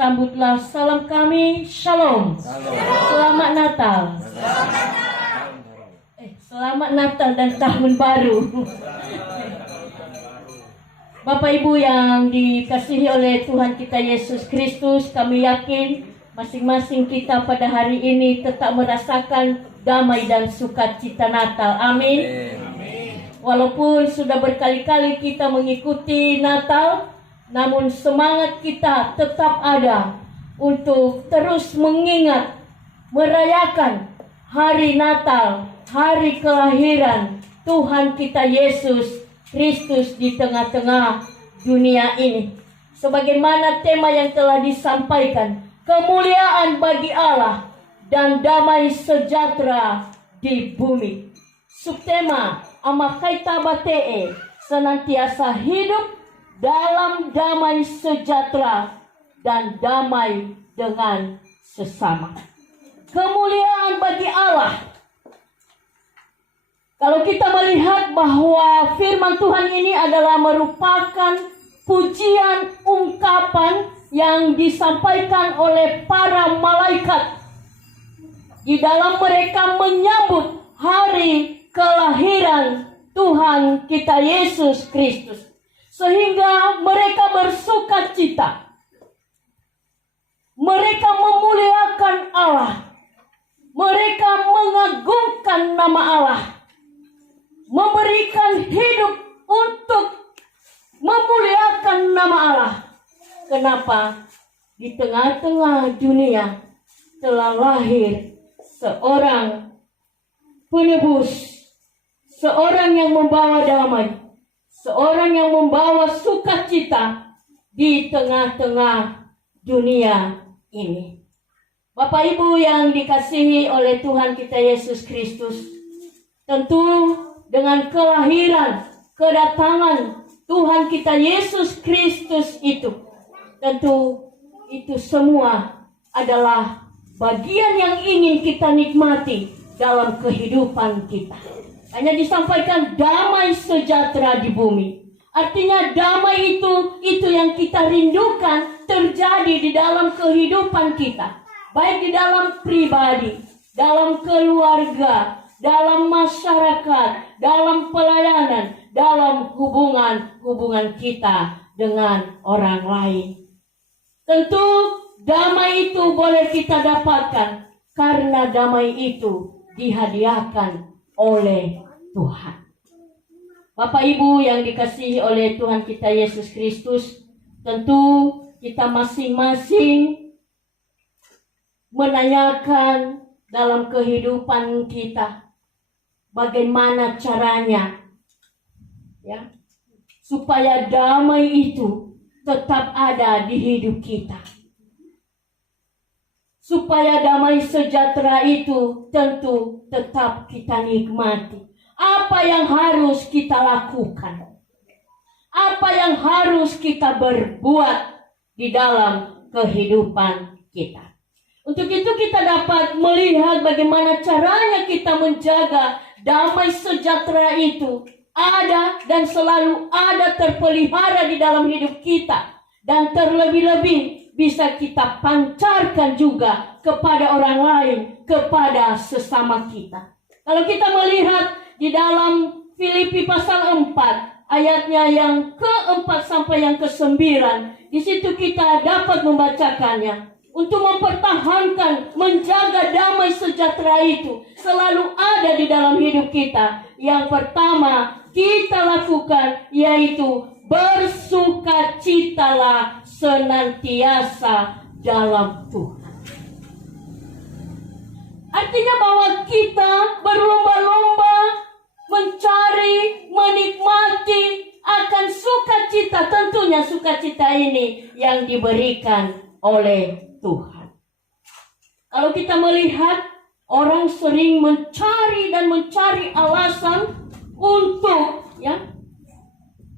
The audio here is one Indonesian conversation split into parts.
Sambutlah salam kami, Shalom. Selamat Natal. Selamat Natal dan Tahun Baru. Bapak Ibu yang dikasihi oleh Tuhan kita Yesus Kristus, kami yakin masing-masing kita pada hari ini tetap merasakan damai dan sukacita Natal. Amin. Walaupun sudah berkali-kali kita mengikuti Natal, namun semangat kita tetap ada untuk terus mengingat, merayakan hari Natal, hari kelahiran Tuhan kita Yesus Kristus di tengah-tengah dunia ini. Sebagaimana tema yang telah disampaikan, kemuliaan bagi Allah dan damai sejahtera di bumi. Subtema Amakaita Batee, senantiasa hidup dalam damai sejahtera dan damai dengan sesama. Kemuliaan bagi Allah. Kalau kita melihat bahwa firman Tuhan ini adalah merupakan pujian, ungkapan yang disampaikan oleh para malaikat di dalam mereka menyambut hari kelahiran Tuhan kita Yesus Kristus, sehingga mereka bersukacita, mereka memuliakan Allah, mereka mengagungkan nama Allah, memberikan hidup untuk memuliakan nama Allah. Kenapa? Di tengah-tengah dunia telah lahir seorang penebus, seorang yang membawa damai, seorang yang membawa sukacita di tengah-tengah dunia ini. Bapak Ibu yang dikasihi oleh Tuhan kita Yesus Kristus, tentu dengan kelahiran, kedatangan Tuhan kita Yesus Kristus itu, tentu itu semua adalah bagian yang ingin kita nikmati dalam kehidupan kita. Hanya disampaikan damai sejahtera di bumi. Artinya damai itu yang kita rindukan terjadi di dalam kehidupan kita. Baik di dalam pribadi, dalam keluarga, dalam masyarakat, dalam pelayanan, dalam hubungan kita dengan orang lain. Tentu damai itu boleh kita dapatkan karena damai itu dihadiahkan oleh Tuhan. Bapak Ibu yang dikasihi oleh Tuhan kita Yesus Kristus, tentu kita masing-masing menanyakan dalam kehidupan kita, bagaimana caranya ya supaya damai itu tetap ada di hidup kita. Supaya damai sejahtera itu tentu tetap kita nikmati. Apa yang harus kita lakukan? Apa yang harus kita berbuat di dalam kehidupan kita? Untuk itu kita dapat melihat bagaimana caranya kita menjaga damai sejahtera itu ada dan selalu ada, terpelihara di dalam hidup kita. Dan terlebih-lebih bisa kita pancarkan juga kepada orang lain, kepada sesama kita. Kalau kita melihat di dalam Filipi pasal 4, ayatnya yang ke-4 sampai yang ke-9, di situ kita dapat membacakannya. Untuk mempertahankan, menjaga damai sejahtera itu selalu ada di dalam hidup kita. Yang pertama kita lakukan yaitu bersukacitalah senantiasa dalam Tuhan. Artinya bahwa kita berlomba-lomba mencari, menikmati akan sukacita. Tentunya sukacita ini yang diberikan oleh Tuhan. Kalau kita melihat orang sering mencari alasan untuk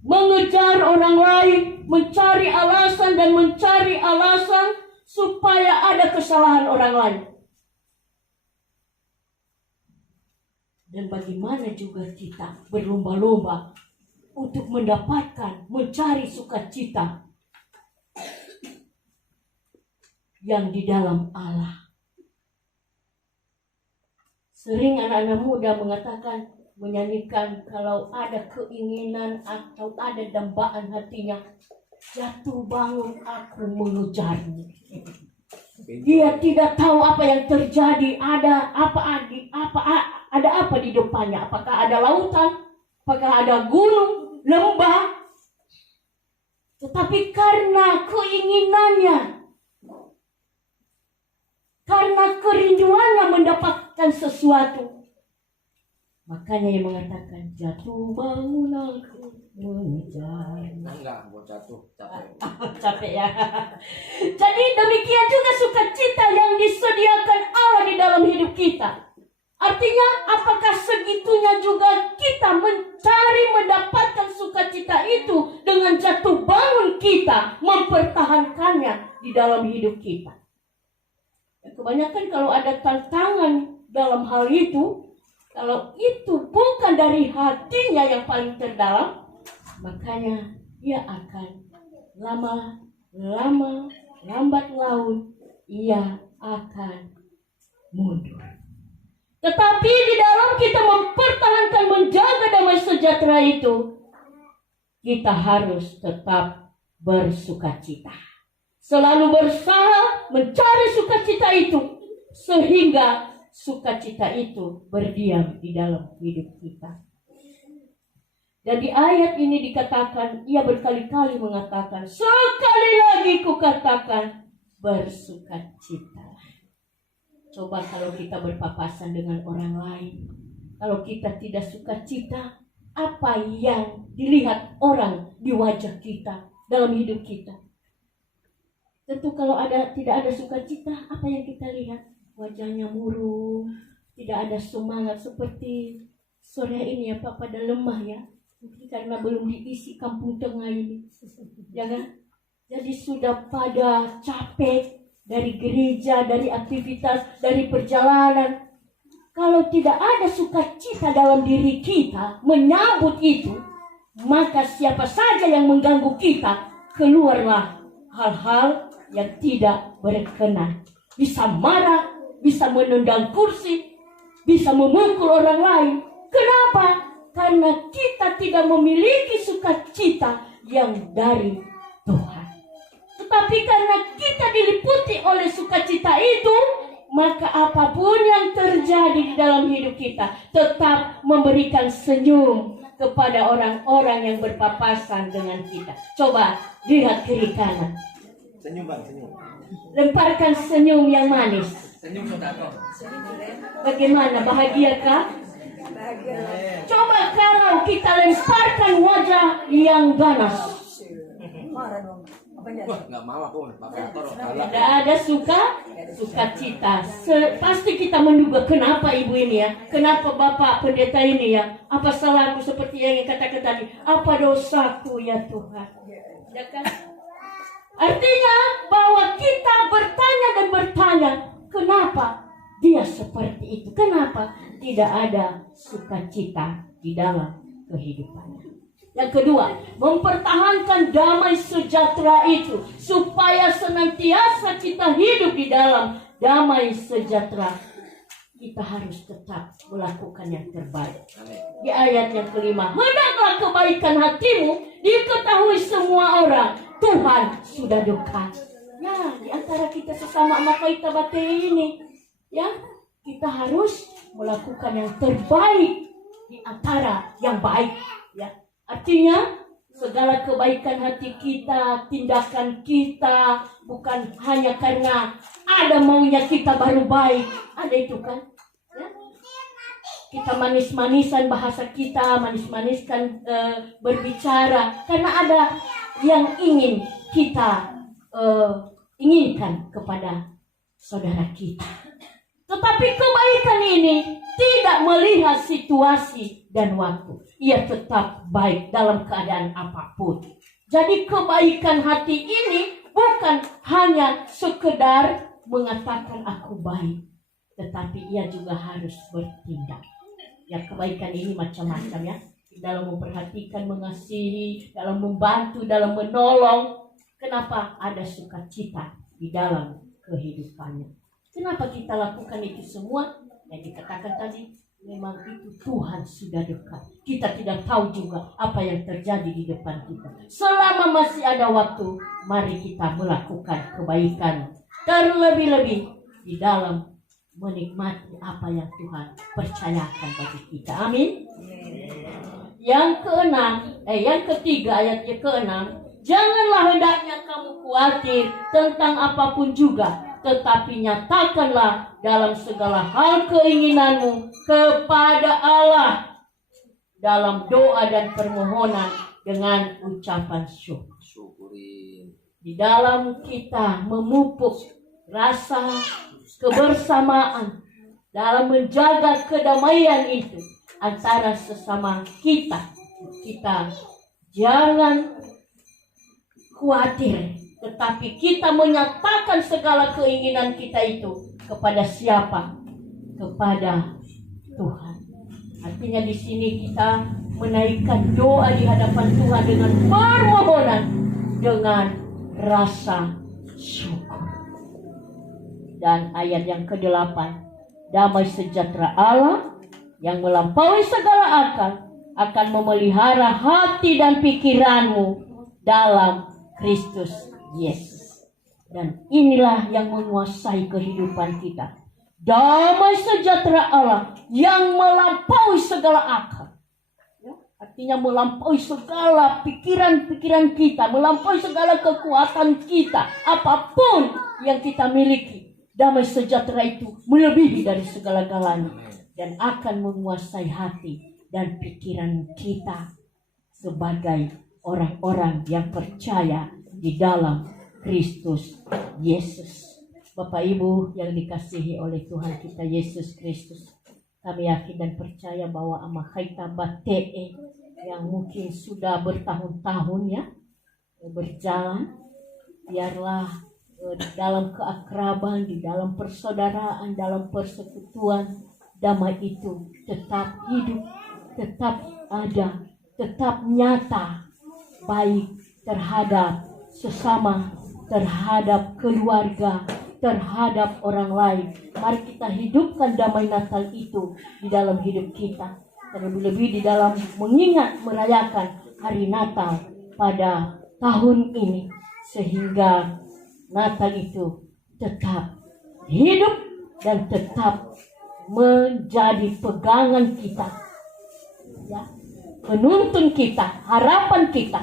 mengejar orang lain, mencari alasan supaya ada kesalahan orang lain. Dan bagaimana juga kita berlomba-lomba untuk mendapatkan, mencari sukacita yang di dalam Allah. Sering anak-anak muda mengatakan, menyanyikan, kalau ada keinginan atau ada dambaan hatinya, jatuh bangun aku mengejarmu. Dia tidak tahu apa yang terjadi, ada apa di depannya, apakah ada lautan, apakah ada gunung, lembah. Tetapi karena keinginannya, karena kerinduannya mendapatkan sesuatu, makanya yang mengatakan, jatuh bangun aku mengejar. Enggak, mau jatuh, capek. Capek ya. Jadi demikian juga sukacita yang disediakan Allah di dalam hidup kita. Artinya, apakah segitunya juga kita mencari mendapatkan sukacita itu dengan jatuh bangun kita mempertahankannya di dalam hidup kita? Ya, kebanyakan kalau ada tantangan dalam hal itu, kalau itu bukan dari hatinya yang paling terdalam, makanya ia akan lambat laun ia akan mundur. Tetapi di dalam kita mempertahankan, menjaga damai sejahtera itu, kita harus tetap bersukacita. Selalu berusaha mencari sukacita itu, sehingga sukacita itu berdiam di dalam hidup kita. Dan di ayat ini dikatakan, ia berkali-kali mengatakan, sekali lagi kukatakan, bersukacita. Coba kalau kita berpapasan dengan orang lain, kalau kita tidak sukacita, apa yang dilihat orang di wajah kita dalam hidup kita? Tentu kalau tidak ada sukacita, apa yang kita lihat? Wajahnya murung, tidak ada semangat seperti sore ini ya Pak, pada lemah ya. Mungkin karena belum diisi kampung tengah ini, ya kan? Jadi sudah pada capek dari gereja, dari aktivitas, dari perjalanan. Kalau tidak ada sukacita dalam diri kita menyambut itu, maka siapa saja yang mengganggu kita, keluarlah hal-hal yang tidak berkenan. Bisa marah, bisa menendang kursi, bisa memukul orang lain. Kenapa? Karena kita tidak memiliki sukacita yang dari Tuhan. Tetapi karena kita diliputi oleh sukacita itu, maka apapun yang terjadi di dalam hidup kita tetap memberikan senyum kepada orang-orang yang berpapasan dengan kita. Coba lihat kiri kanan. Senyum Bang, senyum. Lemparkan senyum yang manis. Senyum saudara. Bagaimana, bahagiakah? Bahagia. Coba kalau kita lemparkan wajah yang ganas. Marah dong. Wah, nggak mau aku pakai motor. Tidak ada sukacita. Pasti kita menduga, kenapa ibu ini ya? Kenapa bapak pendeta ini ya? Apa salahku seperti yang katakan tadi? Apa dosaku ya Tuhan? Ya kan? Artinya bahwa kita bertanya, kenapa dia seperti itu? Kenapa tidak ada sukacita di dalam kehidupannya? Yang kedua, mempertahankan damai sejahtera itu supaya senantiasa kita hidup di dalam damai sejahtera. Kita harus tetap melakukan yang terbaik. Di ayat yang kelima, hendaklah kebaikan hatimu diketahui semua orang. Tuhan sudah dekat. Ya, di antara kita sesama Makaita Bate ini, ya, kita harus melakukan yang terbaik di antara yang baik. Ya, artinya segala kebaikan hati kita, tindakan kita, bukan hanya karena ada maunya kita baru baik. Ada itu kan? Ya? Kita manis-manisan bahasa kita, manis-maniskan berbicara, karena ada yang ingin kita inginkan kepada saudara kita. Tetapi kebaikan ini tidak melihat situasi dan waktu. Ia tetap baik dalam keadaan apapun. Jadi kebaikan hati ini bukan hanya sekedar mengatakan aku baik, tetapi ia juga harus bertindak. Ya, kebaikan ini macam-macam ya. Dalam memperhatikan, mengasihi, dalam membantu, dalam menolong. Kenapa ada sukacita di dalam kehidupannya. Kenapa kita lakukan itu semua? Yang dikatakan tadi, memang itu Tuhan sudah dekat. Kita tidak tahu juga apa yang terjadi di depan kita. Selama masih ada waktu, mari kita melakukan kebaikan. Terlebih-lebih di dalam menikmati apa yang Tuhan percayakan bagi kita. Amin. Yang ketiga, ayatnya ke-6, janganlah hendaknya kamu khawatir tentang apapun juga, tetapi nyatakanlah dalam segala hal keinginanmu kepada Allah dalam doa dan permohonan dengan ucapan syukur. Syukurin. Di dalam kita memupuk rasa kebersamaan, dalam menjaga kedamaian itu antara sesama kita jangan khawatir, tetapi kita menyatakan segala keinginan kita itu kepada siapa? Kepada Tuhan. Artinya di sini kita menaikkan doa di hadapan Tuhan dengan permohonan, dengan rasa syukur. Dan ayat yang ke-8, damai sejahtera Allah yang melampaui segala akal akan memelihara hati dan pikiranmu dalam Kristus Yesus. Dan inilah yang menguasai kehidupan kita. Damai sejahtera Allah yang melampaui segala akal. Ya, artinya melampaui segala pikiran-pikiran kita, melampaui segala kekuatan kita, apapun yang kita miliki. Damai sejahtera itu melebihi dari segala-galanya dan akan menguasai hati dan pikiran kita sebagai orang-orang yang percaya di dalam Kristus Yesus. Bapak Ibu yang dikasihi oleh Tuhan kita Yesus Kristus, kami yakin dan percaya bahwa Amakaita Batee yang mungkin sudah bertahun-tahun ya berjalan, biarlah dalam keakraban, di dalam persaudaraan, dalam persekutuan, damai itu tetap hidup, tetap ada, tetap nyata, baik terhadap sesama, terhadap keluarga, terhadap orang lain. Mari kita hidupkan damai Natal itu di dalam hidup kita, terlebih-lebih di dalam mengingat merayakan hari Natal pada tahun ini, sehingga Natal itu tetap hidup dan tetap menjadi pegangan kita, ya, penuntun kita, harapan kita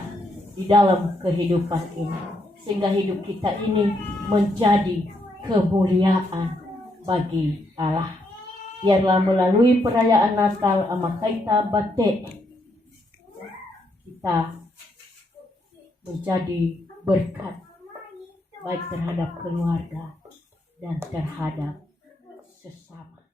di dalam kehidupan ini, sehingga hidup kita ini menjadi kemuliaan bagi Allah. Biarlah melalui perayaan Natal Amakaita Bate kita menjadi berkat baik terhadap keluarga dan terhadap sesama.